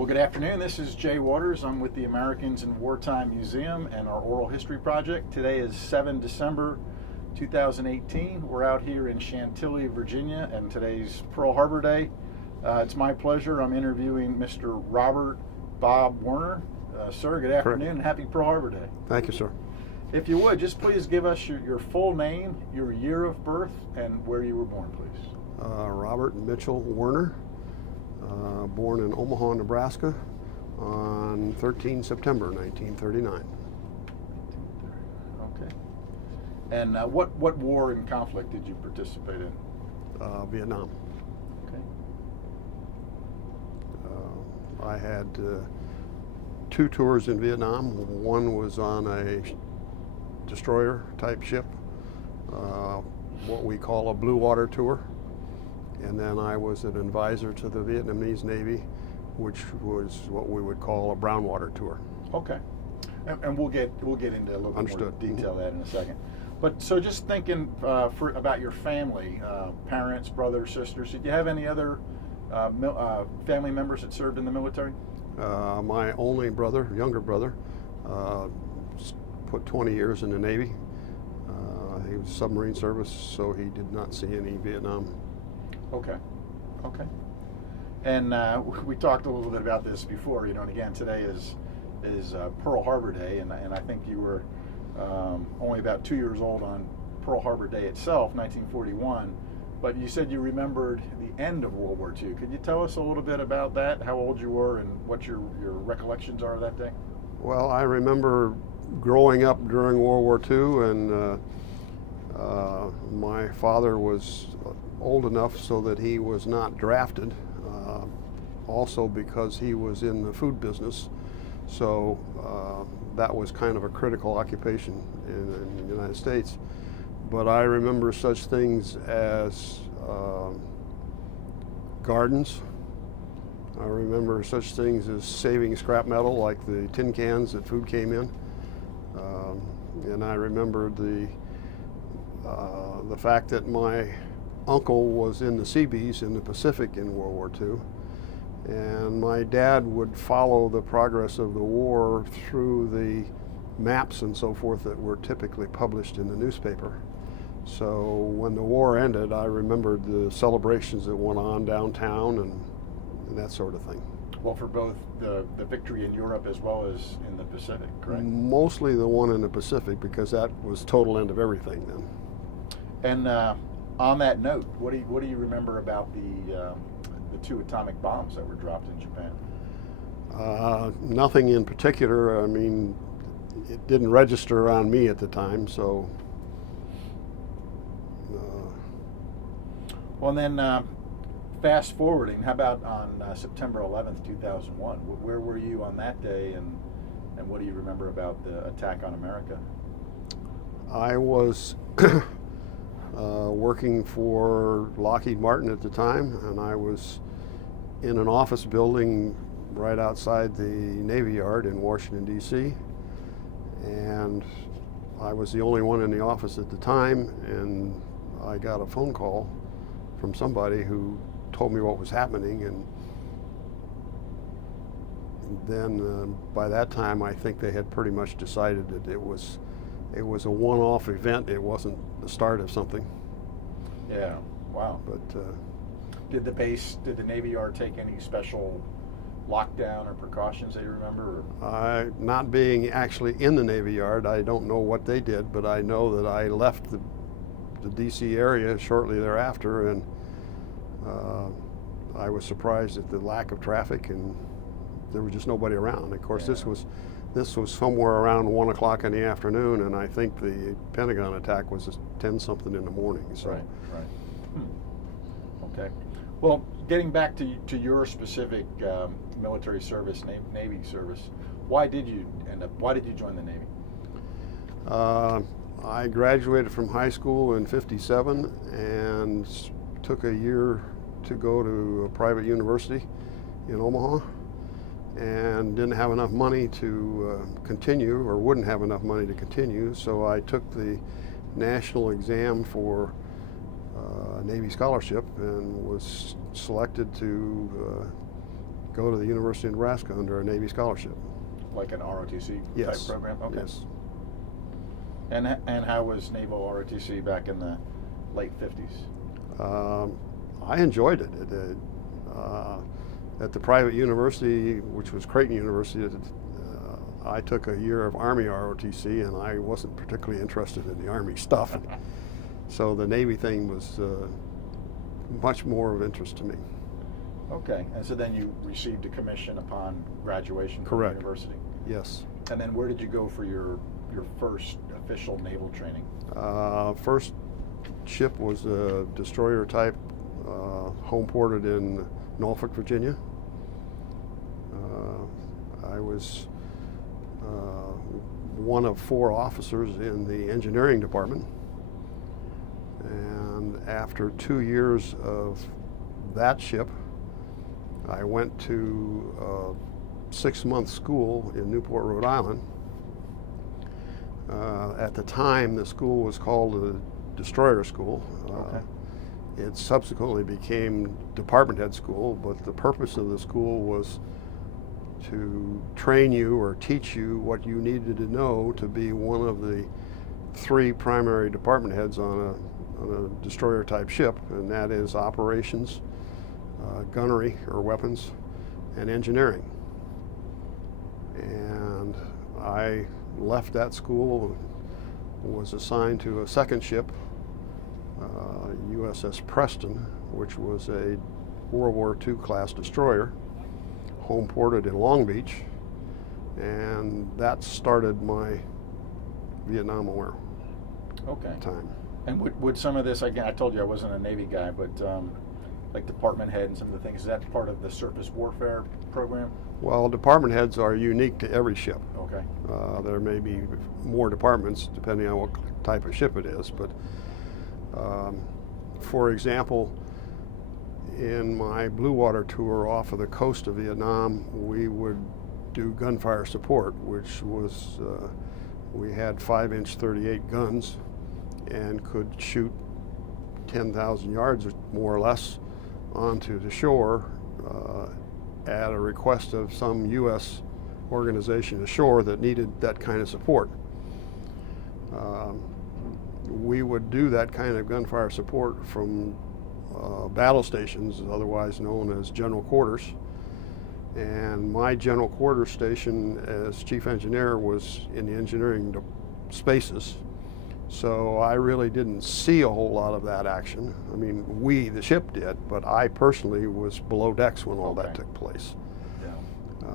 Well, good afternoon. This is Jay Waters. I'm with the Americans in Wartime Museum and our Oral History Project. Today is 7 December 2018. We're out here in Chantilly, Virginia, and today's Pearl Harbor Day. It's my pleasure. I'm interviewing Mr. Robert Bob Werner. Sir, good afternoon and happy Pearl Harbor Day. Thank you, sir. If you would, just please give us your full name, your year of birth, and where you were born, please. Robert Mitchell Werner, born in Omaha, Nebraska on 13 September 1939. Okay. And what war and conflict did you participate in? Vietnam. Okay. I had two tours in Vietnam. One was on a destroyer type ship, what we call a blue water tour. And then I was an advisor to the Vietnamese Navy, which was what we would call a brown water tour. Okay. And we'll get into a little bit more detail that in a second. But so just thinking about your family, parents, brothers, sisters, did you have any other family members that served in the military? My only brother, younger brother, put 20 years in the Navy. He was submarine service, so he did not see any Vietnam. Okay. Okay. And we talked a little bit about this before, and again, today is Pearl Harbor Day, and I think you were only about 2 years old on Pearl Harbor Day itself, 1941, but you said you remembered the end of World War II. Could you tell us a little bit about that, how old you were, and what your recollections are of that day? Well, I remember growing up during World War II, and my father was old enough so that he was not drafted, also because he was in the food business, so that was kind of a critical occupation in the United States. But I remember such things as gardens. I remember such things as saving scrap metal, like the tin cans that food came in, and I remember the fact that my uncle was in the Seabees in the Pacific in World War II, and my dad would follow the progress of the war through the maps and so forth that were typically published in the newspaper. So when the war ended, I remembered the celebrations that went on downtown and that sort of thing. Well, for both the victory in Europe as well as in the Pacific, correct? Mostly the one in the Pacific, because that was total end of everything then. And on that note, what do you remember about the two atomic bombs that were dropped in Japan? Nothing in particular. I mean, it didn't register on me at the time, so. Well, and then fast forwarding, how about on September 11th, 2001? Where were you on that day, and what do you remember about the attack on America? I was working for Lockheed Martin at the time, and I was in an office building right outside the Navy Yard in Washington, D.C., and I was the only one in the office at the time, and I got a phone call from somebody who told me what was happening, and then by that time I think they had pretty much decided that it was a one-off event. It wasn't the start of something. Yeah. Wow. But did the Navy Yard take any special lockdown or precautions that you remember? Not being actually in the Navy Yard, I don't know what they did, but I know that I left the D.C. area shortly thereafter, and I was surprised at the lack of traffic, and there was just nobody around. Of course, yeah. This was somewhere around 1 o'clock in the afternoon, and I think the Pentagon attack was 10-something in the morning. So. Right. Okay. Well, getting back to your specific military service, Navy service, why did you join the Navy? I graduated from high school in '57 and took a year to go to a private university in Omaha, and didn't have enough money to continue, or wouldn't have enough money to continue, so I took the national exam for Navy scholarship and was selected to go to the University of Nebraska under a Navy scholarship. Like an ROTC Yes. type program? Okay. Yes. And how was Naval ROTC back in the late 50s? I enjoyed it. At the private university, which was Creighton University, I took a year of Army ROTC, and I wasn't particularly interested in the Army stuff. So the Navy thing was much more of interest to me. Okay, and so then you received a commission upon graduation from Correct. university? Yes. And then where did you go for your first official naval training? First ship was a destroyer type, home ported in Norfolk, Virginia. I was one of 4 officers in the engineering department. And after 2 years of that ship, I went to a 6-month school in Newport, Rhode Island. At the time, the school was called the Destroyer School. Okay. It subsequently became Department Head School, but the purpose of the school was to train you or teach you what you needed to know to be one of the 3 primary department heads on a destroyer type ship, and that is operations, gunnery or weapons, and engineering. And I left that school, was assigned to a second ship, USS Preston, which was a World War II class destroyer, home ported in Long Beach, and that started my Vietnam War Okay. time. And would some of this, again, I told you I wasn't a Navy guy, but like department head and some of the things, is that part of the surface warfare program? Well, department heads are unique to every ship. Okay. There may be more departments depending on what type of ship it is, but for example, in my blue water tour off of the coast of Vietnam, we would do gunfire support, which was, we had 5-inch 38 guns and could shoot 10,000 yards more or less onto the shore at a request of some U.S. organization ashore that needed that kind of support. We would do that kind of gunfire support from battle stations, otherwise known as general quarters. And my general quarters station as chief engineer was in the engineering spaces. So I really didn't see a whole lot of that action. I mean, we, the ship, did, but I personally was below decks when all that took place. Yeah.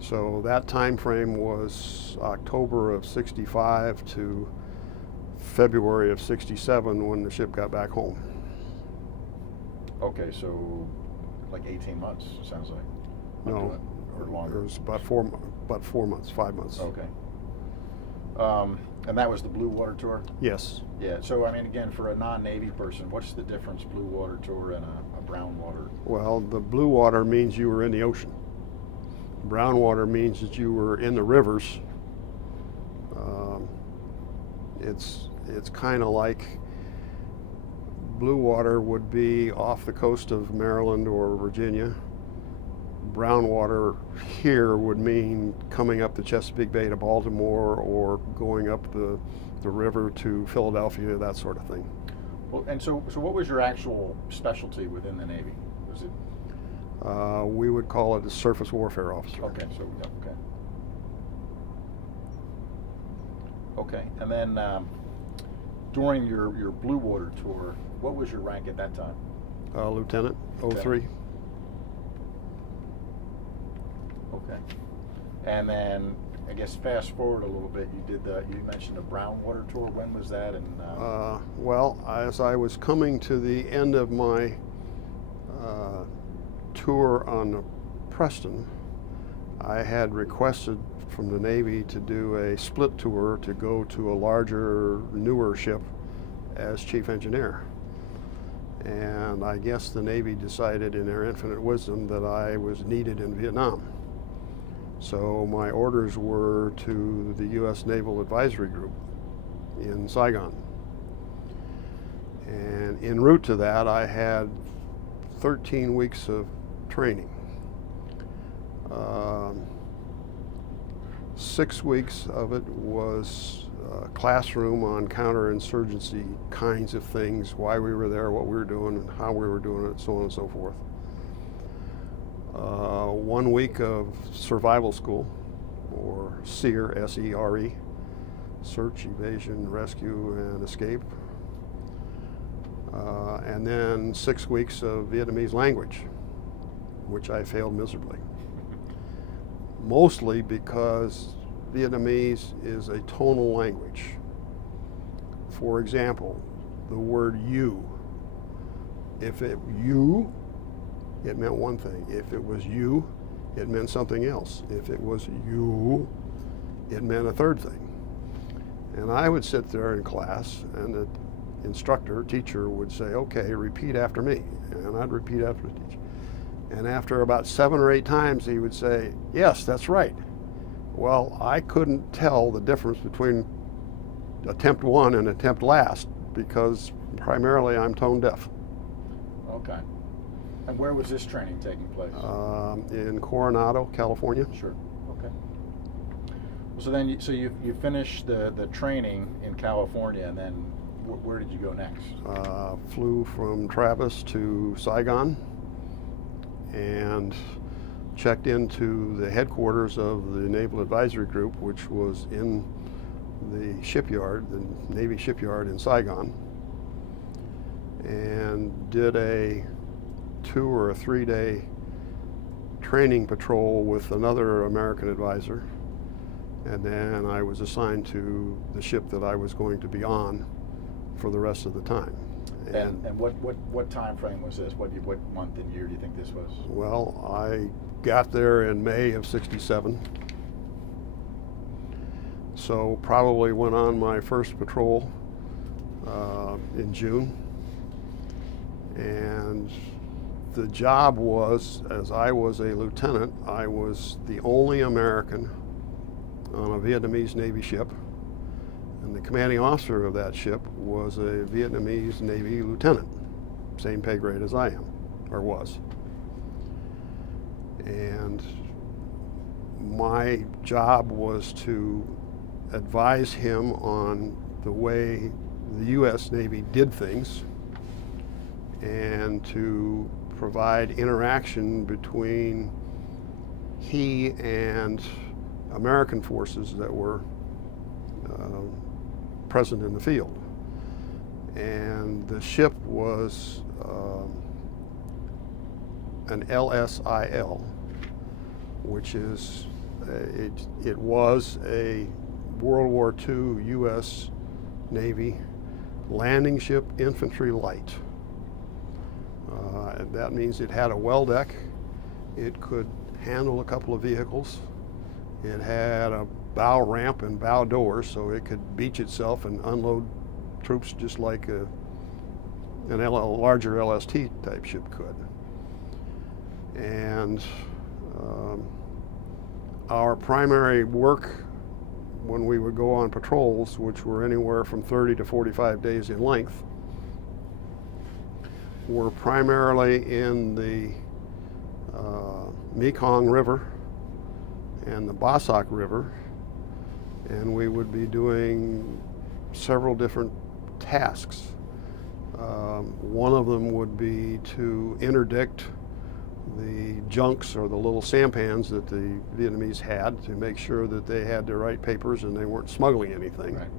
So that time frame was October of '65 to February of '67 when the ship got back home. Okay, so like 18 months, sounds like. No, Or longer. it was about 4 months, 5 months. Okay. And that was the blue water tour? Yes. Yeah, so I mean, again, for a non-Navy person, what's the difference, blue water tour and a brown water? Well, the blue water means you were in the ocean. Brown water means that you were in the rivers. It's kind of like blue water would be off the coast of Maryland or Virginia. Brown water here would mean coming up the Chesapeake Bay to Baltimore or going up the river to Philadelphia, that sort of thing. Well, and so what was your actual specialty within the Navy? Was it? We would call it a surface warfare officer. Okay, so yeah, okay, and then during your blue water tour, what was your rank at that time? Lieutenant, Okay. 03. Okay, and then I guess fast forward a little bit. You mentioned a brown water tour. When was that? And Well, as I was coming to the end of my tour on the Preston, I had requested from the Navy to do a split tour to go to a larger, newer ship as chief engineer. And I guess the Navy decided in their infinite wisdom that I was needed in Vietnam. So my orders were to the U.S. Naval Advisory Group in Saigon. And en route to that, I had 13 weeks of training. 6 weeks of it was classroom on counterinsurgency kinds of things, why we were there, what we were doing, and how we were doing it, so on and so forth. 1 week of survival school, or SERE, S-E-R-E, search, evasion, rescue, and escape. And then 6 weeks of Vietnamese language, which I failed miserably. Mostly because Vietnamese is a tonal language. For example, the word you. If it meant one thing. If it was you, it meant something else. If it was you, it meant a third thing. And I would sit there in class, and the teacher would say, okay, repeat after me. And I'd repeat after the teacher. And after about 7 or 8 times, he would say, yes, that's right. Well, I couldn't tell the difference between attempt 1 and attempt last because primarily I'm tone deaf. Okay. And where was this training taking place? In Coronado, California. Sure. Okay. So then, you finished the training in California, and then where did you go next? Flew from Travis to Saigon and checked into the headquarters of the Naval Advisory Group, which was in the shipyard, the Navy shipyard in Saigon, and did a 2 or a 3 day training patrol with another American advisor, and then I was assigned to the ship that I was going to be on for the rest of the time. And what time frame was this? What month and year do you think this was? Well, I got there in May of '67, so probably went on my first patrol in June, and the job was, as I was a lieutenant, I was the only American on a Vietnamese Navy ship, and the commanding officer of that ship was a Vietnamese Navy lieutenant, same pay grade as I am, or was. And my job was to advise him on the way the U.S. Navy did things and to provide interaction between he and American forces that were present in the field. And the ship was an LSIL, which is it was a World War II U.S. Navy landing ship infantry light. That means it had a well deck. It could handle a couple of vehicles. It had a bow ramp and bow doors, so it could beach itself and unload troops just like a larger LST type ship could. And our primary work when we would go on patrols, which were anywhere from 30 to 45 days in length, were primarily in the Mekong River and the Bassac River, and we would be doing several different tasks. One of them would be to interdict the junks or the little sampans that the Vietnamese had to make sure that they had the right papers and they weren't smuggling anything. Right.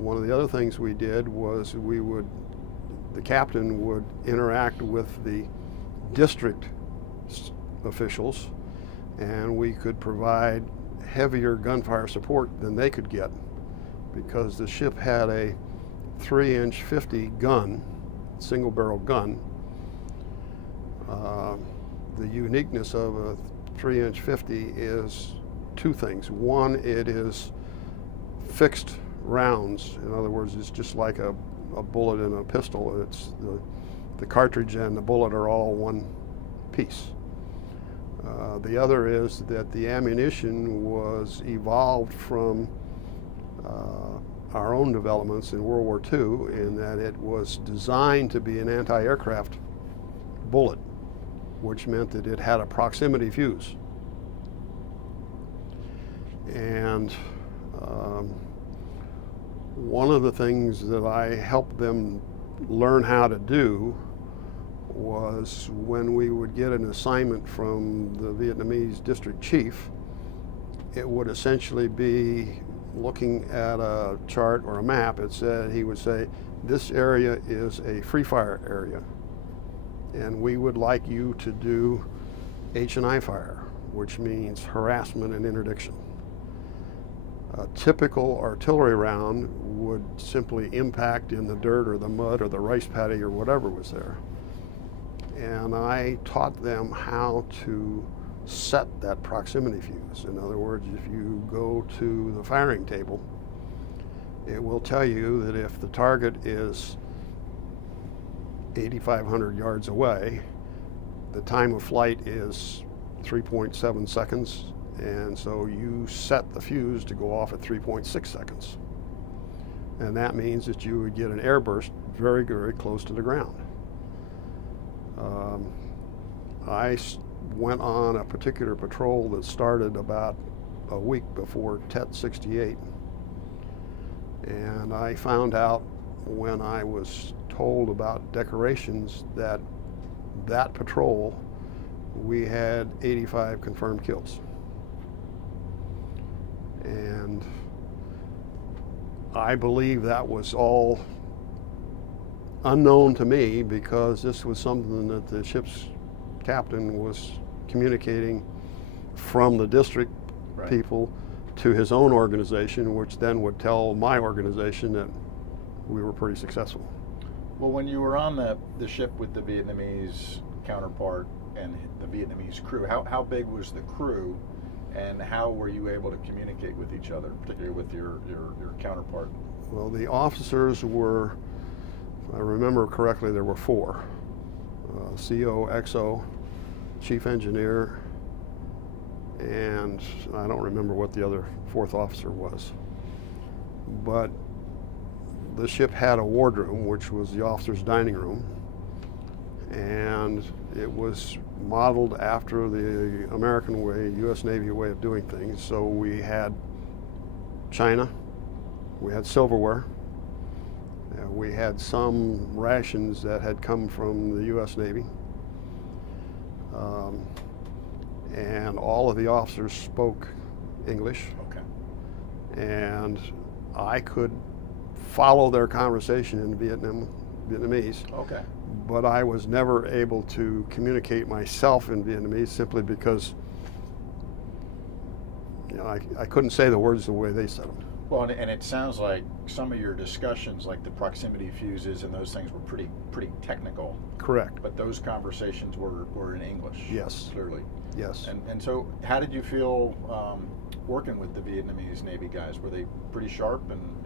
One of the other things we did was the captain would interact with the district officials, and we could provide heavier gunfire support than they could get because the ship had a 3-inch 50 gun, single barrel gun. The uniqueness of a 3-inch 50 is 2 things. One, it is fixed rounds. In other words, it's just like a bullet in a pistol. It's the cartridge and the bullet are all one piece. The other is that the ammunition was evolved from our own developments in World War II, in that it was designed to be an anti-aircraft bullet, which meant that it had a proximity fuse. And one of the things that I helped them learn how to do was when we would get an assignment from the Vietnamese district chief, it would essentially be looking at a chart or a map. It said, he would say, this area is a free fire area, and we would like you to do H&I fire, which means harassment and interdiction. A typical artillery round would simply impact in the dirt or the mud or the rice paddy or whatever was there. And I taught them how to set that proximity fuse. In other words, if you go to the firing table, it will tell you that if the target is 8,500 yards away, the time of flight is 3.7 seconds, and so you set the fuse to go off at 3.6 seconds. And that means that you would get an airburst very, very close to the ground. I went on a particular patrol that started about a week before Tet 68, and I found out when I was told about decorations that that patrol we had 85 confirmed kills. And I believe that was all unknown to me, because this was something that the ship's captain was communicating from the district people to his own organization, which then would tell my organization that we were pretty successful. Well, when you were on the ship with the Vietnamese counterpart and the Vietnamese crew, how big was the crew, and how were you able to communicate with each other, particularly with your counterpart? Well, the officers were, if I remember correctly, there were four. CO, XO, chief engineer, and I don't remember what the other fourth officer was. But the ship had a wardroom, which was the officer's dining room, and it was modeled after the American way, U.S. Navy way of doing things. So we had china, we had silverware, we had some rations that had come from the U.S. Navy, and all of the officers spoke English. Okay. And I could follow their conversation in Vietnamese. Okay. But I was never able to communicate myself in Vietnamese, simply because I couldn't say the words the way they said them. Well, and it sounds like some of your discussions, like the proximity fuses and those things, were pretty technical. Correct. But those conversations were in English. Yes. Clearly. Yes. And so, how did you feel working with the Vietnamese Navy guys? Were they pretty sharp and?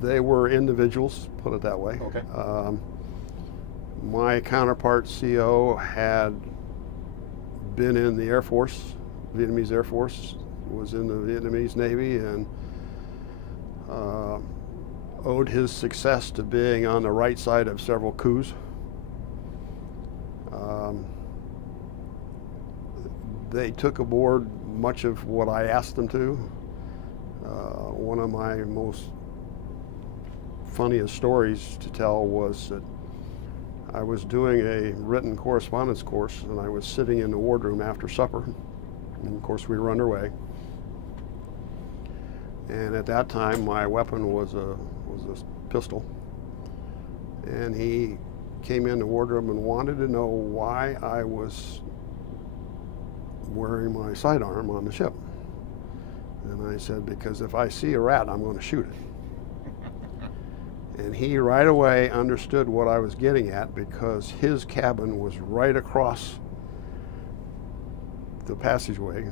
They were individuals, put it that way. Okay. My counterpart, CO, had been in the Air Force, Vietnamese Air Force, was in the Vietnamese Navy, and owed his success to being on the right side of several coups. They took aboard much of what I asked them to. One of my most funniest stories to tell was that I was doing a written correspondence course, and I was sitting in the wardroom after supper, and of course we were underway. And at that time, my weapon was a pistol, and he came in the wardroom and wanted to know why I was wearing my sidearm on the ship. And I said, because if I see a rat, I'm going to shoot it. And he right away understood what I was getting at, because his cabin was right across the passageway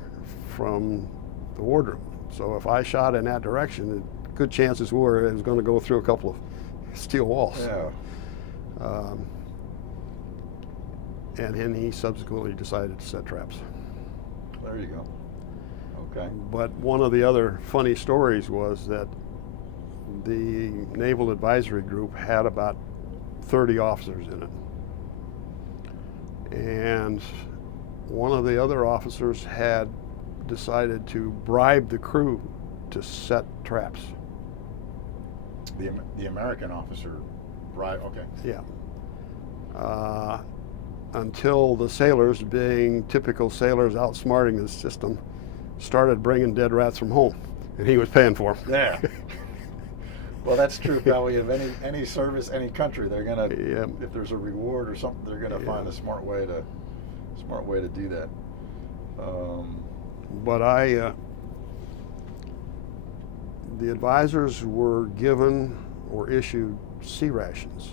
from the wardroom. So if I shot in that direction, good chances were it was going to go through a couple of steel walls. Yeah. And then he subsequently decided to set traps. There you go. Okay. But one of the other funny stories was that the Naval Advisory Group had about 30 officers in it. And one of the other officers had decided to bribe the crew to set traps. The American officer, right? Okay. Yeah. Until the sailors, being typical sailors outsmarting the system, started bringing dead rats from home, and he was paying for them. Yeah. Well, that's true probably of any service, any country. They're gonna, if there's a reward or something, they're gonna find a smart way to do that. But the advisors were given or issued sea rations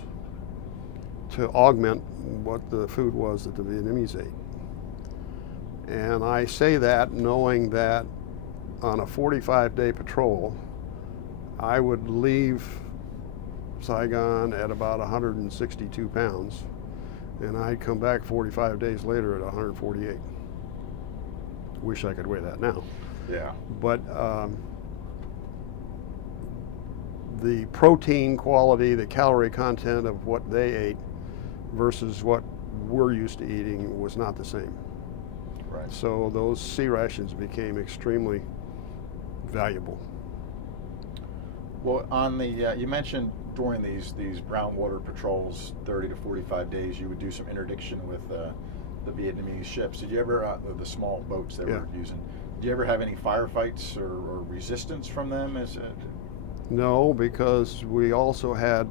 to augment what the food was that the Vietnamese ate. And I say that knowing that on a 45-day patrol, I would leave Saigon at about 162 pounds, and I'd come back 45 days later at 148. Wish I could weigh that now. Yeah. But the protein quality, the calorie content of what they ate versus what we're used to eating was not the same. Right. So those sea rations became extremely valuable. Well, on the you mentioned during these brown water patrols, 30 to 45 days, you would do some interdiction with the Vietnamese ships. Did you ever the small boats they were using? Did you ever have any firefights or resistance from them? No, because we also had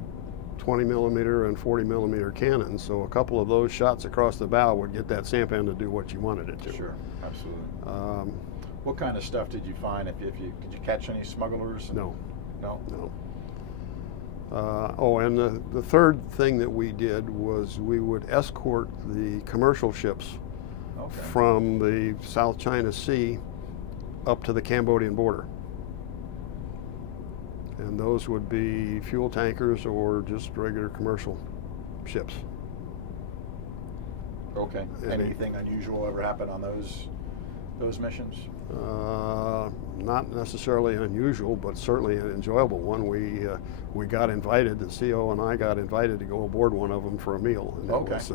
20 millimeter and 40 millimeter cannons, so a couple of those shots across the bow would get that sampan to do what you wanted it to. Sure, absolutely. What kind of stuff did you find? Did you catch any smugglers? No. No? No. And the third thing that we did was we would escort the commercial ships from the South China Sea up to the Cambodian border. And those would be fuel tankers or just regular commercial ships. Okay. Anything unusual ever happen on those missions? Not necessarily unusual, but certainly an enjoyable one. We got invited, the CO and I got invited to go aboard one of them for a meal. And what was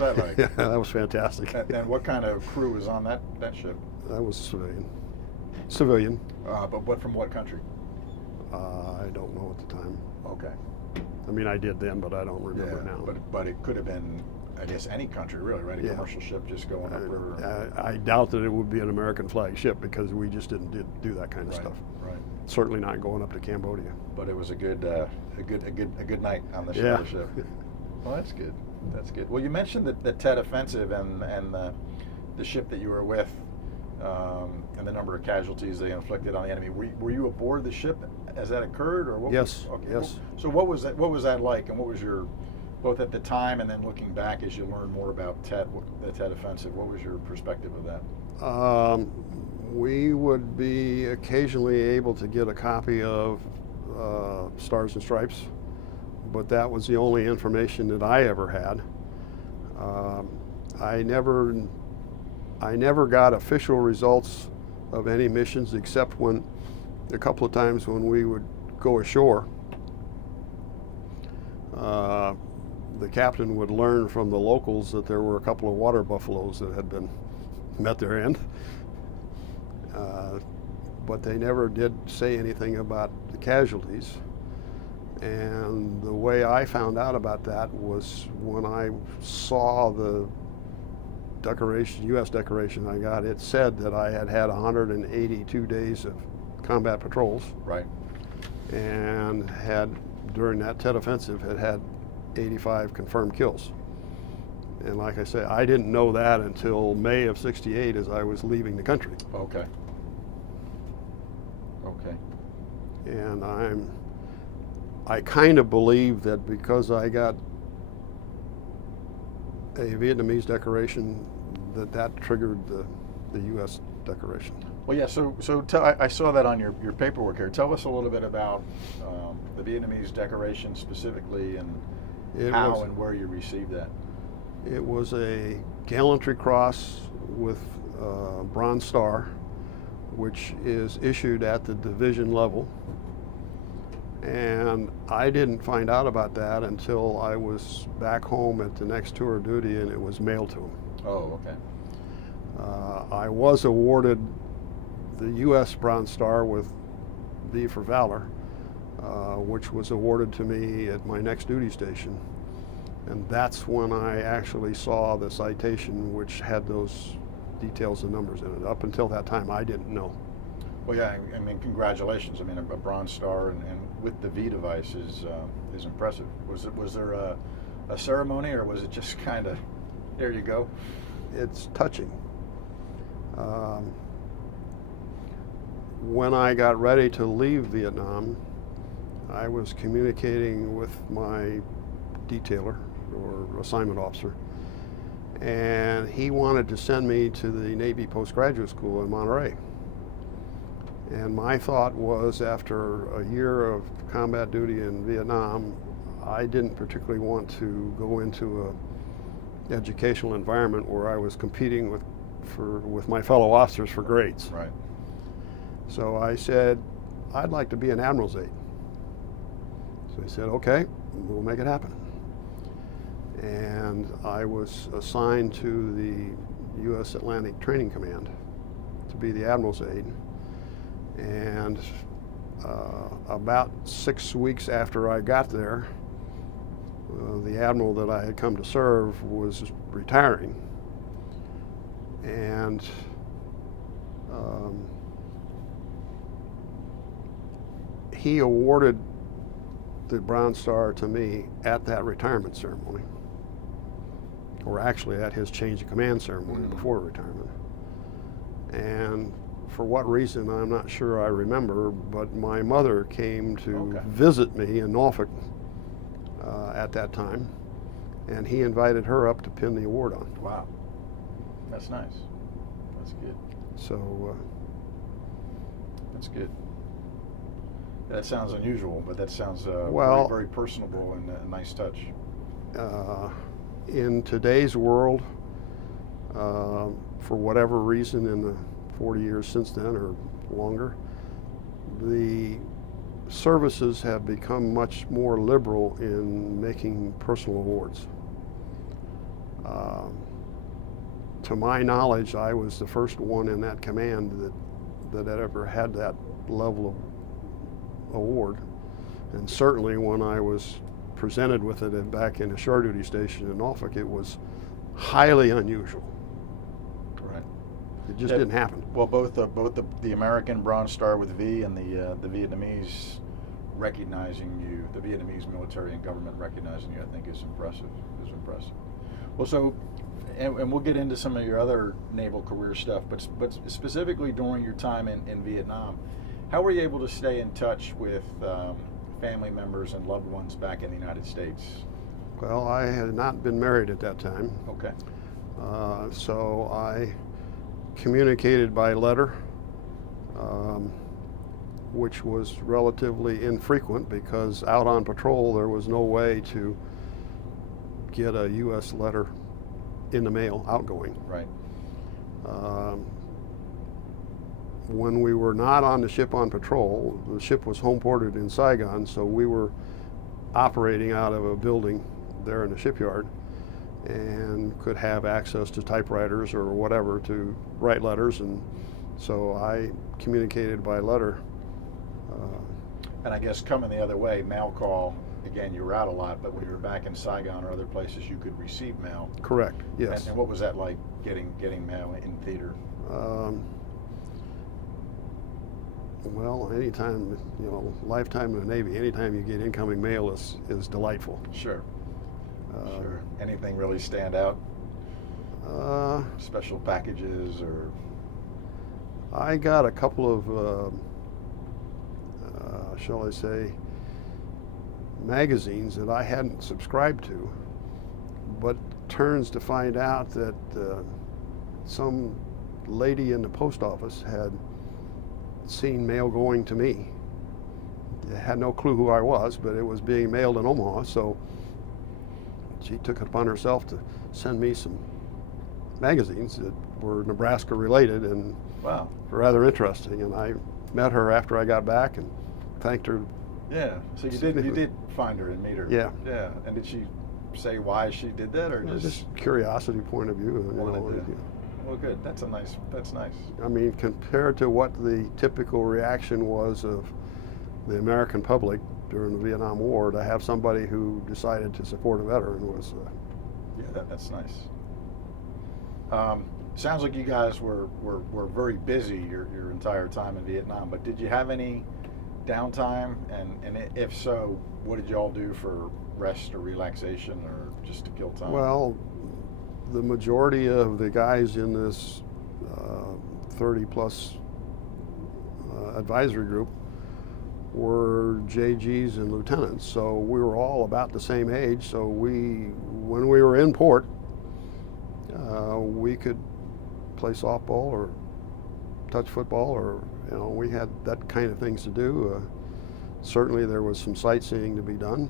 that like? Yeah, that was fantastic. And what kind of crew was on that ship? That was civilian. Civilian. But from what country? I don't know at the time. Okay. I mean, I did then, but I don't remember now. But it could have been, I guess, any country really, right? A commercial ship just going upriver. I doubt that it would be an American flag ship because we just didn't do that kind of stuff. Right. Certainly not going up to Cambodia. But it was a good night on the ship. Well, that's good. That's good. Well, you mentioned the Tet Offensive and the ship that you were with, and the number of casualties they inflicted on the enemy. Were you aboard the ship as that occurred, or what? Yes. Yes. So what was that? What was that like, and what was your, both at the time and then looking back as you learned more about the Tet Offensive? What was your perspective of that? We would be occasionally able to get a copy of Stars and Stripes, but that was the only information that I ever had. I never got official results of any missions except when a couple of times when we would go ashore, the captain would learn from the locals that there were a couple of water buffaloes that had been met their end. But they never did say anything about the casualties. And the way I found out about that was when I saw the decoration, U.S. decoration I got. It said that I had 182 days of combat patrols. Right. And had, during that Tet Offensive, had 85 confirmed kills. And like I say, I didn't know that until May of '68 as I was leaving the country. Okay. Okay. And I kind of believe that because I got a Vietnamese decoration, that triggered the U.S. decoration. Well, yeah. So I saw that on your paperwork here. Tell us a little bit about the Vietnamese decoration specifically, and how and where you received that. It was a gallantry cross with a Bronze Star, which is issued at the division level. And I didn't find out about that until I was back home at the next tour of duty and it was mailed to them. Oh, I was awarded the U.S. Bronze Star with V for Valor, which was awarded to me at my next duty station. And that's when I actually saw the citation, which had those details and numbers in it. Up until that time, I didn't know. Well, yeah, I mean, congratulations. I mean, a Bronze Star and with the V device is impressive. Was there a ceremony, or was it just kind of, there you go? It's touching. When I got ready to leave Vietnam, I was communicating with my detailer or assignment officer, and he wanted to send me to the Navy postgraduate school in Monterey. And my thought was, after a year of combat duty in Vietnam, I didn't particularly want to go into a educational environment where I was competing with my fellow officers for grades. Right. So I said, I'd like to be an admiral's aide. So he said, okay, we'll make it happen. And I was assigned to the U.S. Atlantic Training Command to be the admiral's aide. And about 6 weeks after I got there, the admiral that I had come to serve was retiring. And he awarded the Bronze Star to me at that retirement ceremony, or actually at his change of command ceremony before retirement. And for what reason, I'm not sure I remember, but my mother came to visit me in Norfolk at that time, and he invited her up to pin the award on. Wow. That's nice. That's good. So that's good. That sounds unusual, but that sounds well, very, very personable and a nice touch. In today's world, for whatever reason, in the 40 years since then or longer, the services have become much more liberal in making personal awards. To my knowledge, I was the first one in that command that had ever had that level of award. And certainly when I was presented with it back in the shore duty station in Norfolk, it was highly unusual. Right. It just didn't happen. Well, both the American Bronze Star with V and the Vietnamese recognizing you, the Vietnamese military and government recognizing you, I think is impressive. Well, so, and we'll get into some of your other naval career stuff, but specifically during your time in Vietnam, how were you able to stay in touch with family members and loved ones back in the United States? Well, I had not been married at that time. Okay. So I communicated by letter, which was relatively infrequent because out on patrol there was no way to get a U.S. letter in the mail outgoing. Right. When we were not on the ship on patrol, the ship was home ported in Saigon, so we were operating out of a building there in the shipyard and could have access to typewriters or whatever to write letters, and so I communicated by letter. And I guess coming the other way, mail call, again, you were out a lot, but when you were back in Saigon or other places, you could receive mail. Correct, yes. And what was that like, getting mail in theater? Well, anytime, lifetime in the Navy, anytime you get incoming mail is delightful. Sure. Sure. Anything really stand out? Special packages or? I got a couple of, shall I say, magazines that I hadn't subscribed to, but turns to find out that some lady in the post office had seen mail going to me. I had no clue who I was, but it was being mailed in Omaha, so she took it upon herself to send me some magazines that were Nebraska related and wow, rather interesting. And I met her after I got back and thanked her. Yeah, so you did find her and meet her. Yeah. Yeah, and did she say why she did that, or Just curiosity point of view? Well, good. That's nice. I mean, compared to what the typical reaction was of the American public during the Vietnam War, to have somebody who decided to support a veteran was. Yeah, that's nice. Sounds like you guys were very busy your entire time in Vietnam, but did you have any downtime? And if so, what did you all do for rest or relaxation or just to kill time? Well, the majority of the guys in this 30 plus advisory group were JGs and lieutenants, so we were all about the same age. So when we were in port, we could play softball or touch football, or we had that kind of things to do. Certainly there was some sightseeing to be done.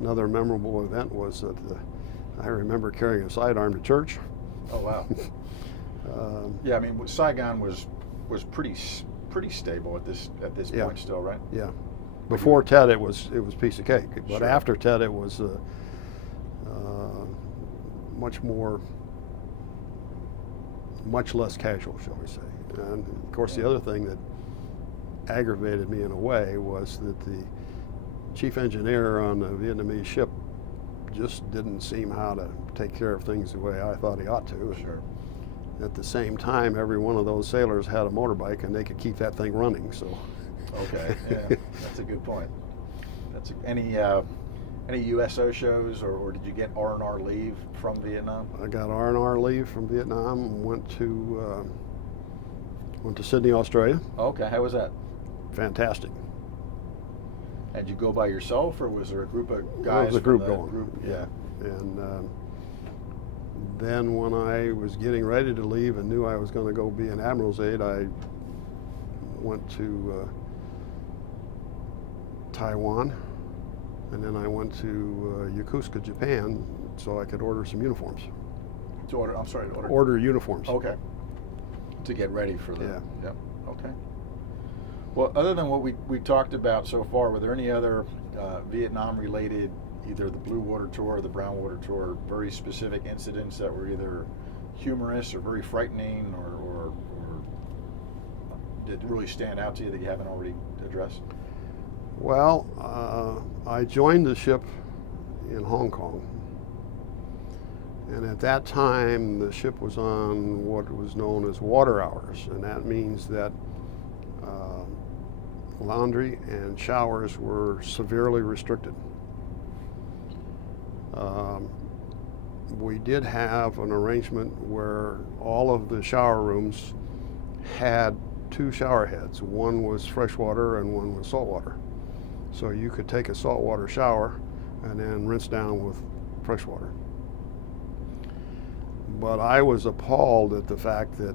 Another memorable event was that I remember carrying a sidearm to church. Oh wow! Yeah, I mean Saigon was pretty stable at this point still, right? Yeah. Before Tet, it was piece of cake, but sure. After Tet, it was much less casual, shall we say. And of course, the other thing that aggravated me in a way was that the chief engineer on the Vietnamese ship just didn't seem how to take care of things the way I thought he ought to. Sure. At the same time, every one of those sailors had a motorbike, and they could keep that thing running. So. Okay. Yeah, that's a good point. Any USO shows, or did you get R&R leave from Vietnam? I got R&R leave from Vietnam. Went to Sydney, Australia. Okay. How was that? Fantastic. And you go by yourself, or was there a group of guys? It was a group going. Group? Yeah. And then when I was getting ready to leave and knew I was going to go be an admiral's aide, I went to Taiwan, and then I went to Yokosuka, Japan, so I could order some uniforms. To order? I'm sorry. To order. Order uniforms. Okay. To get ready for the. Yeah. Yep. Okay. Well, other than what we talked about so far, were there any other Vietnam-related, either the Blue Water Tour or the Brown Water Tour, very specific incidents that were either humorous or very frightening, or did really stand out to you that you haven't already addressed? Well, I joined the ship in Hong Kong, and at that time the ship was on what was known as water hours, and that means that laundry and showers were severely restricted. We did have an arrangement where all of the shower rooms had two shower heads. One was freshwater and one was saltwater. So you could take a saltwater shower and then rinse down with fresh water. But I was appalled at the fact that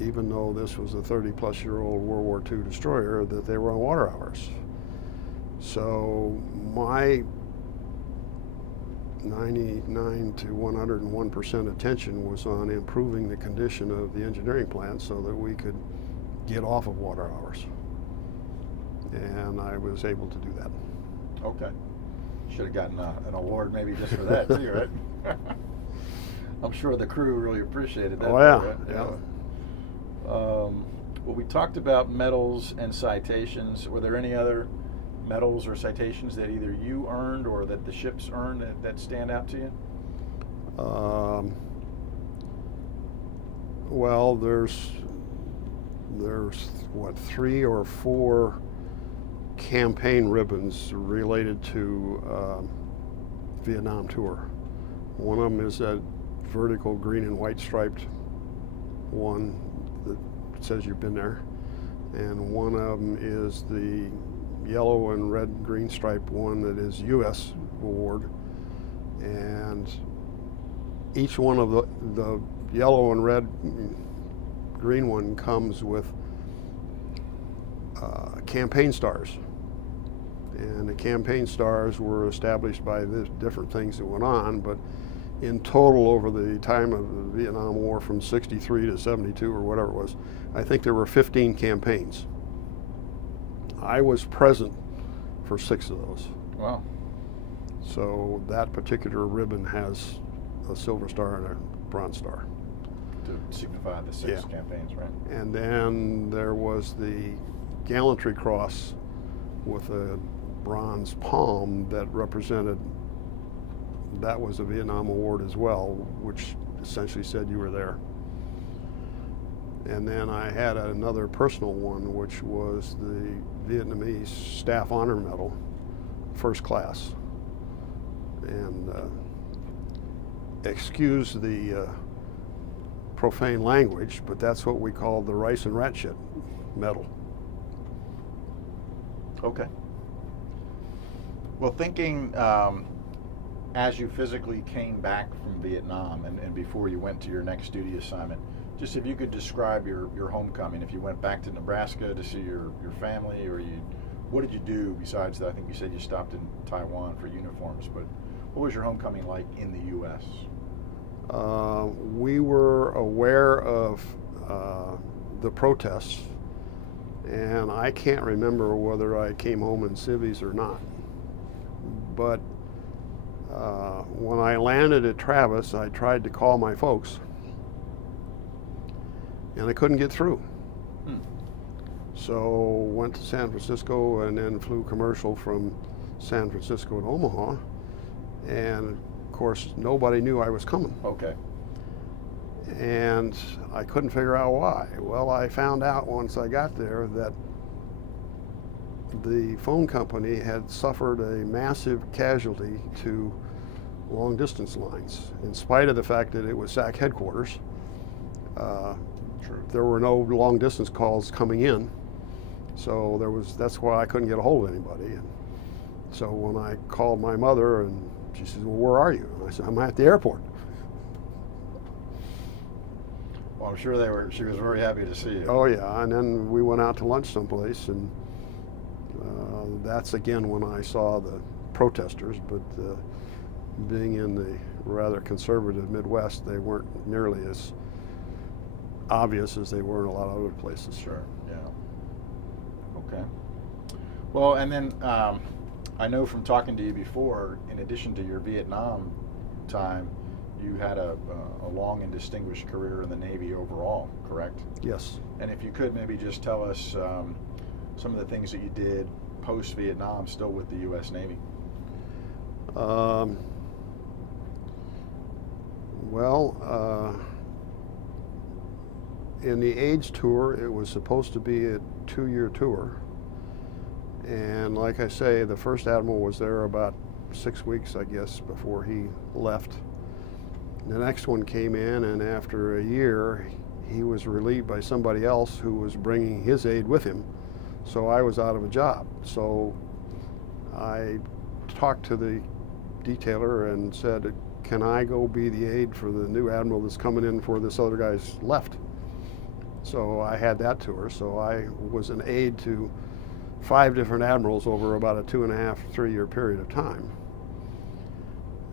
even though this was a 30-plus-year-old World War II destroyer, that they were on water hours. So my 99 to 101% attention was on improving the condition of the engineering plant so that we could get off of water hours. And I was able to do that. Okay. Should have gotten an award maybe just for that too, right? I'm sure the crew really appreciated that. Oh yeah, right? yeah. Well, we talked about medals and citations. Were there any other medals or citations that either you earned or that the ships earned that stand out to you? Well, there's what, 3 or 4 campaign ribbons related to Vietnam tour. One of them is that vertical green and white striped one that says you've been there, and one of them is the yellow and red green striped one that is U.S. award, and each one of the yellow and red green one comes with campaign stars, and the campaign stars were established by the different things that went on, but in total over the time of the Vietnam War from 63 to 72 or whatever it was, I think there were 15 campaigns. I was present for 6 of those. Wow. So that particular ribbon has a Silver Star and a Bronze Star. To signify the 6 campaigns, right? And then there was the Gallantry Cross with a bronze palm that represented, that was a Vietnam award as well, which essentially said you were there. And then I had another personal one, which was the Vietnamese Staff Honor Medal, first class. And excuse the profane language, but that's what we call the rice and rat shit medal. Okay. Well, thinking as you physically came back from Vietnam and before you went to your next duty assignment, just if you could describe your homecoming, if you went back to Nebraska to see your family, or what did you do besides that? I think you said you stopped in Taiwan for uniforms, but what was your homecoming like in the U.S.? We were aware of the protests, and I can't remember whether I came home in civvies or not. But when I landed at Travis, I tried to call my folks, and I couldn't get through. So went to San Francisco and then flew commercial from San Francisco to Omaha, and of course nobody knew I was coming. Okay. And I couldn't figure out why. Well, I found out once I got there that the phone company had suffered a massive casualty to long distance lines, in spite of the fact that it was SAC headquarters. There were no long distance calls coming in, so that's why I couldn't get a hold of anybody. And so when I called my mother, and she says, "Well, where are you?" And I said, "I'm at the airport." Well, I'm sure she was very happy to see you. Oh yeah, and then we went out to lunch someplace, and that's again when I saw the protesters, but being in the rather conservative Midwest, they weren't nearly as obvious as they were in a lot of other places. Sure, yeah. Okay. Well, and then I know from talking to you before, in addition to your Vietnam time, you had a long and distinguished career in the Navy overall, correct? Yes. And if you could maybe just tell us some of the things that you did post-Vietnam still with the U.S. Navy. In the AIDS tour, it was supposed to be a 2-year tour. And like I say, the first admiral was there about 6 weeks, I guess, before he left. The next one came in, and after a year, he was relieved by somebody else who was bringing his aide with him. So I was out of a job. So I talked to the detailer and said, "Can I go be the aide for the new admiral that's coming in before this other guy's left?" So I had that tour. So I was an aide to 5 different admirals over about a 2.5, 3-year period of time.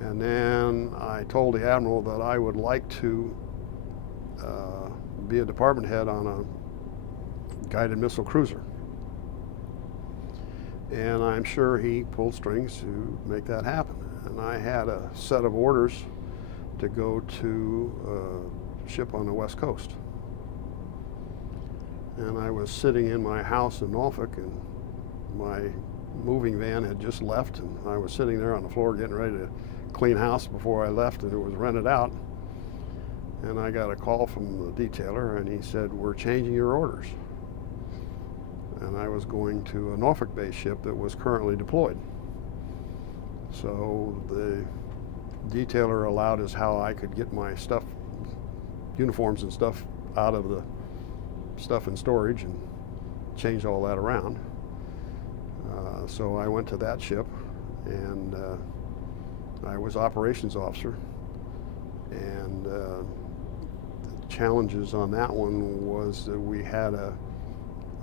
And then I told the admiral that I would like to be a department head on a guided missile cruiser. And I'm sure he pulled strings to make that happen. And I had a set of orders to go to a ship on the West Coast. And I was sitting in my house in Norfolk, and my moving van had just left, and I was sitting there on the floor getting ready to clean house before I left, and it was rented out. And I got a call from the detailer, and he said, "We're changing your orders." And I was going to a Norfolk-based ship that was currently deployed. So the detailer allowed us how I could get my stuff, uniforms and stuff, out of the stuff in storage and change all that around. So I went to that ship, and I was operations officer. And the challenges on that one was that we had a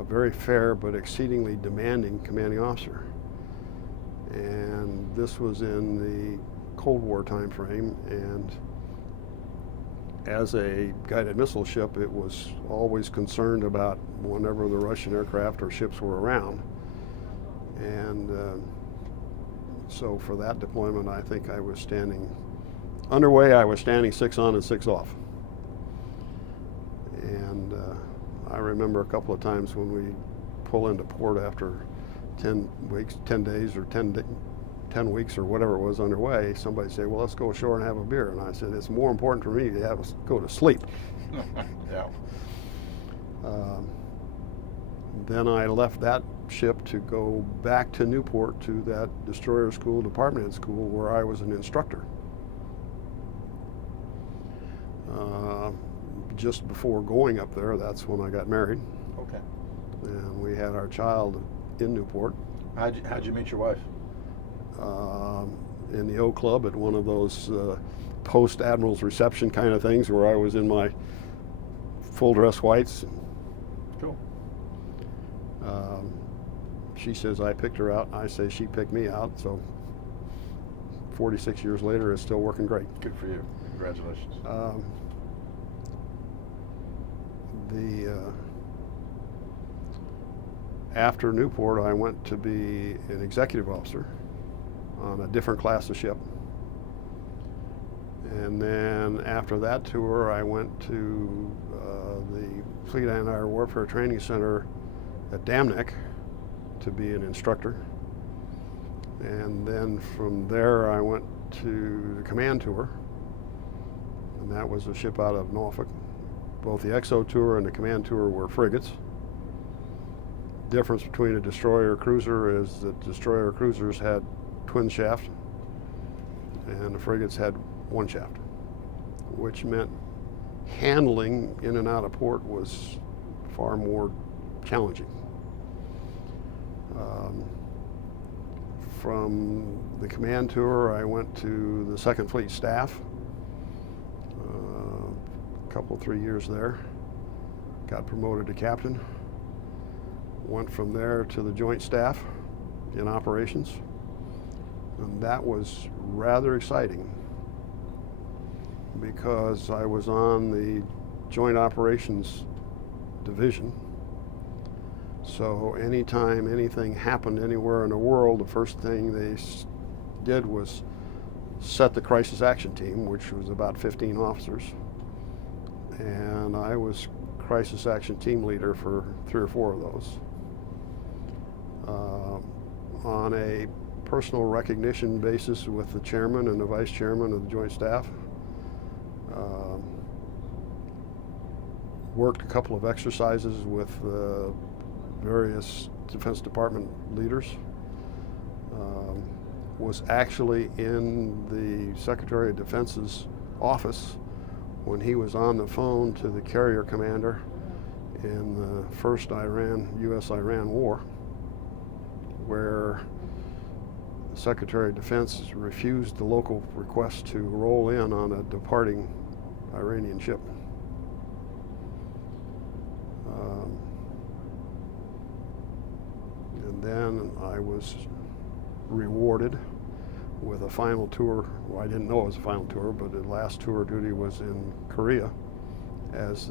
very fair but exceedingly demanding commanding officer. And this was in the Cold War time frame, and as a guided missile ship, it was always concerned about whenever the Russian aircraft or ships were around. And so for that deployment, I think I was standing underway, I was standing 6 on and 6 off. And I remember a couple of times when we pull into port after 10 weeks, 10 days, or 10 weeks or whatever it was underway, somebody say, well, let's go ashore and have a beer. And I said, it's more important for me to have us go to sleep. Yeah. Then I left that ship to go back to Newport to that destroyer school, department head school, where I was an instructor. Just before going up there, that's when I got married. Okay. And we had our child in Newport. How'd you meet your wife? In the O Club at one of those post-admiral's reception kind of things where I was in my full dress whites. Cool. She says I picked her out. I say she picked me out. So 46 years later, it's still working great. Good for you. Congratulations. After Newport, I went to be an executive officer on a different class of ship. And then after that tour, I went to the Fleet Anti-Air Warfare Training Center at Dam Neck to be an instructor. And then from there, I went to the command tour, and that was a ship out of Norfolk. Both the XO tour and the command tour were frigates. Difference between a destroyer cruiser is that destroyer cruisers had twin shaft and the frigates had one shaft, which meant handling in and out of port was far more challenging. From the command tour, I went to the Second Fleet staff, a couple, 3 years there, got promoted to captain. Went from there to the Joint Staff in operations, and that was rather exciting because I was on the Joint Operations Division. So anytime anything happened anywhere in the world, the first thing they did was set the crisis action team, which was about 15 officers, and I was crisis action team leader for 3 or 4 of those. On a personal recognition basis with the chairman and the vice chairman of the Joint Staff. Worked a couple of exercises with various Defense Department leaders. Was actually in the Secretary of Defense's office when he was on the phone to the carrier commander in the first U.S.-Iran war, where the Secretary of Defense refused the local request to roll in on a departing Iranian ship. And then I was rewarded with a final tour. Well, I didn't know it was a final tour, but the last tour of duty was in Korea as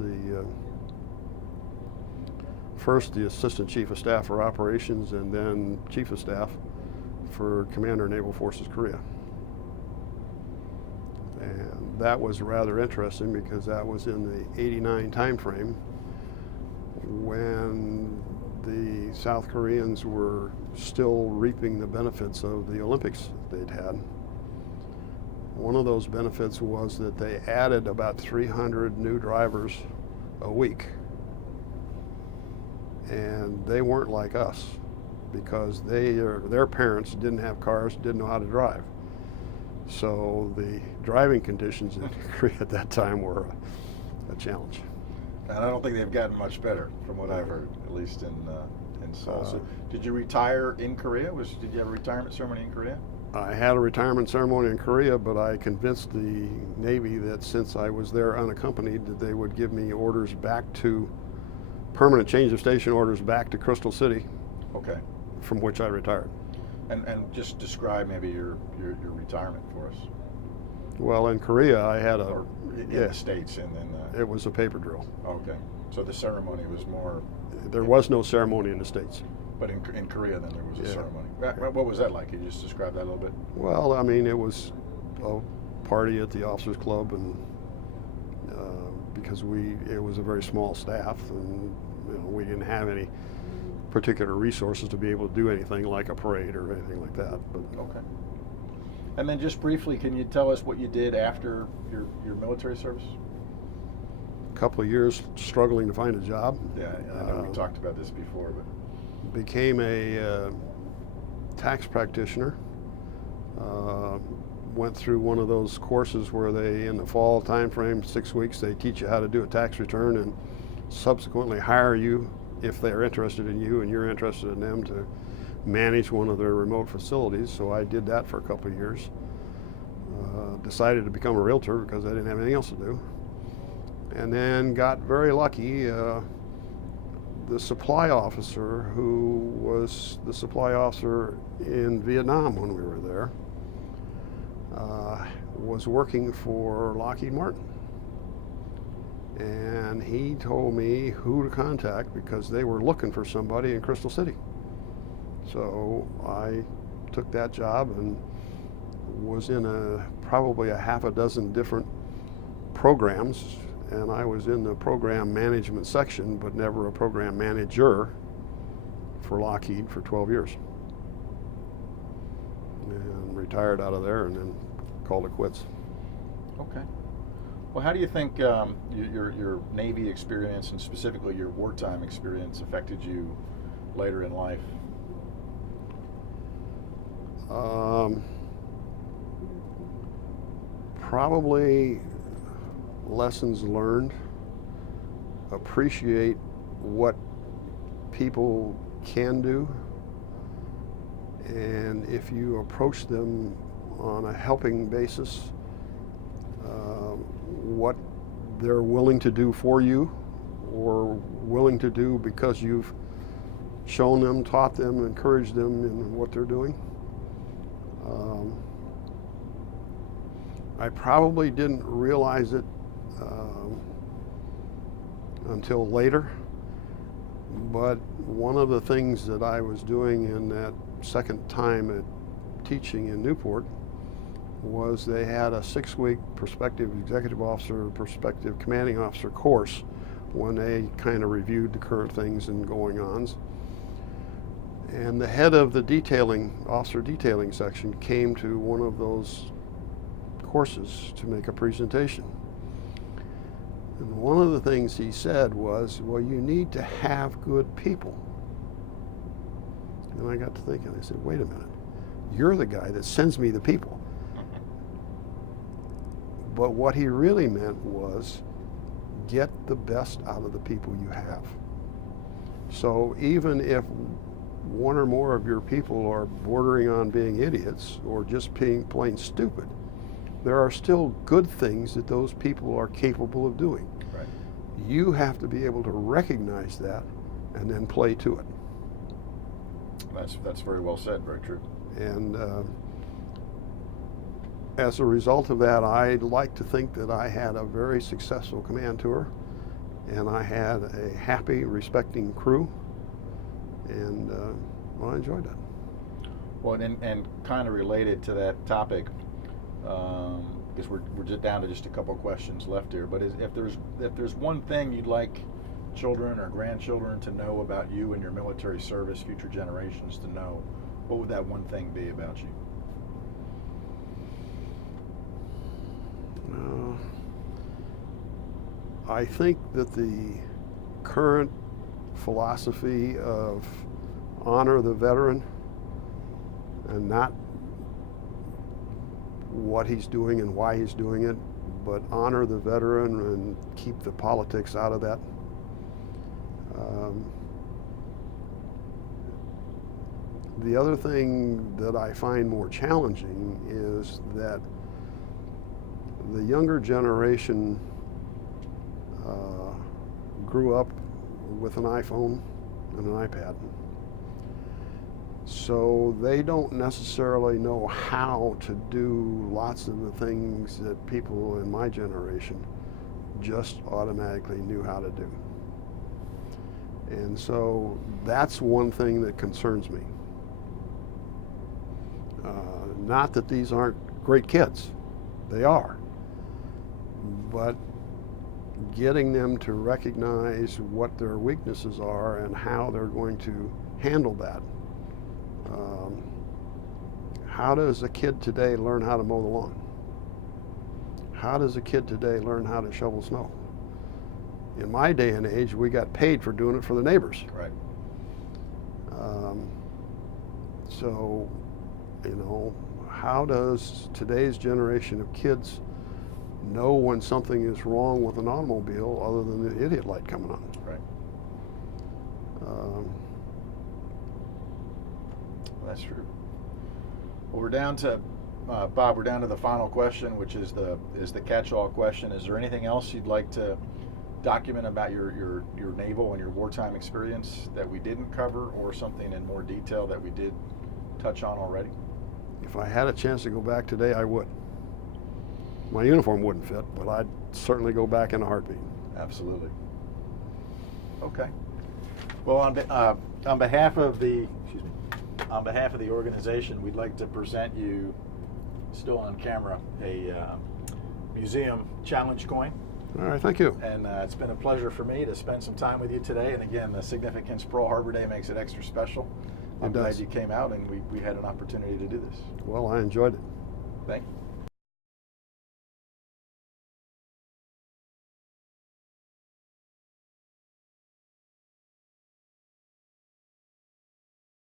first the Assistant Chief of Staff for Operations and then Chief of Staff for Commander Naval Forces Korea. And that was rather interesting because that was in the '89 time frame when the South Koreans were still reaping the benefits of the Olympics they'd had. One of those benefits was that they added about 300 new drivers a week. And they weren't like us because their parents didn't have cars, didn't know how to drive. So the driving conditions in Korea at that time were a challenge. And I don't think they've gotten much better, from what I've heard, at least in Seoul. So did you retire in Korea? Did you have a retirement ceremony in Korea? I had a retirement ceremony in Korea, but I convinced the Navy that since I was there unaccompanied, that they would give me orders back to permanent change of station orders back to Crystal City. Okay. From which I retired. And just describe maybe your retirement for us. Well, in Korea, I had in the States, and then it was a paper drill. Okay, so the ceremony was more. There was no ceremony in the States. But in Korea, then there was a ceremony. What was that like? Can you just describe that a little bit? Well, I mean, it was party at the officers club, and because it was a very small staff, and we didn't have any particular resources to be able to do anything like a parade or anything like that. But okay. And then just briefly, can you tell us what you did after your military service? A couple of years struggling to find a job. Yeah, I know we talked about this before, but became a tax practitioner. Went through one of those courses where they, in the fall time frame, 6 weeks, they teach you how to do a tax return and subsequently hire you if they're interested in you and you're interested in them to manage one of their remote facilities. So I did that for a couple of years. Decided to become a realtor because I didn't have anything else to do. And then got very lucky. The supply officer, who was the supply officer in Vietnam when we were there, was working for Lockheed Martin. And he told me who to contact because they were looking for somebody in Crystal City. So I took that job and was in probably a half a dozen different programs, and I was in the program management section, but never a program manager for Lockheed for 12 years. And retired out of there and then called it quits. Okay. Well, how do you think your Navy experience and specifically your wartime experience affected you later in life? Probably lessons learned. Appreciate what people can do, and if you approach them on a helping basis, what they're willing to do for you or willing to do because you've shown them, taught them, encouraged them in what they're doing. I probably didn't realize it until later, but one of the things that I was doing in that second time at teaching in Newport was they had a 6-week prospective executive officer, prospective commanding officer course when they kind of reviewed the current things and going-ons. And the head of the officer detailing section came to one of those courses to make a presentation. And one of the things he said was, well, you need to have good people. And I got to thinking, I said, wait a minute, you're the guy that sends me the people. But what he really meant was get the best out of the people you have. So even if one or more of your people are bordering on being idiots or just being plain stupid, there are still good things that those people are capable of doing. Right. You have to be able to recognize that and then play to it. That's very well said, very true. And as a result of that, I'd like to think that I had a very successful command tour, and I had a happy, respecting crew, and well, I enjoyed that. Well, and kind of related to that topic, because we're just down to just a couple of questions left here. But if there's one thing you'd like children or grandchildren to know about you and your military service, future generations to know, what would that one thing be about you? I think that the current philosophy of honor the veteran and not what he's doing and why he's doing it, but honor the veteran and keep the politics out of that. The other thing that I find more challenging is that the younger generation grew up with an iPhone and an iPad. So they don't necessarily know how to do lots of the things that people in my generation just automatically knew how to do. And so that's one thing that concerns me. Not that these aren't great kids, They are. But getting them to recognize what their weaknesses are and how they're going to handle that. How does a kid today learn how to mow the lawn? How does a kid today learn how to shovel snow? In my day and age, we got paid for doing it for the neighbors. Right. So, you know, how does today's generation of kids know when something is wrong with an automobile other than the idiot light coming on? Right. That's true. Well, we're down to Bob. We're down to the final question, which is the catch-all question. Is there anything else you'd like to document about your naval and your wartime experience that we didn't cover, or something in more detail that we did touch on already? If I had a chance to go back today, I would. My uniform wouldn't fit, but I'd certainly go back in a heartbeat. Absolutely. Okay. Well, on behalf of the organization, we'd like to present you, still on camera, a museum challenge coin. All right, thank you. And it's been a pleasure for me to spend some time with you today. And again, the significance Pearl Harbor Day makes it extra special. I'm glad you came out and we had an opportunity to do this. Well, I enjoyed it. Thank you.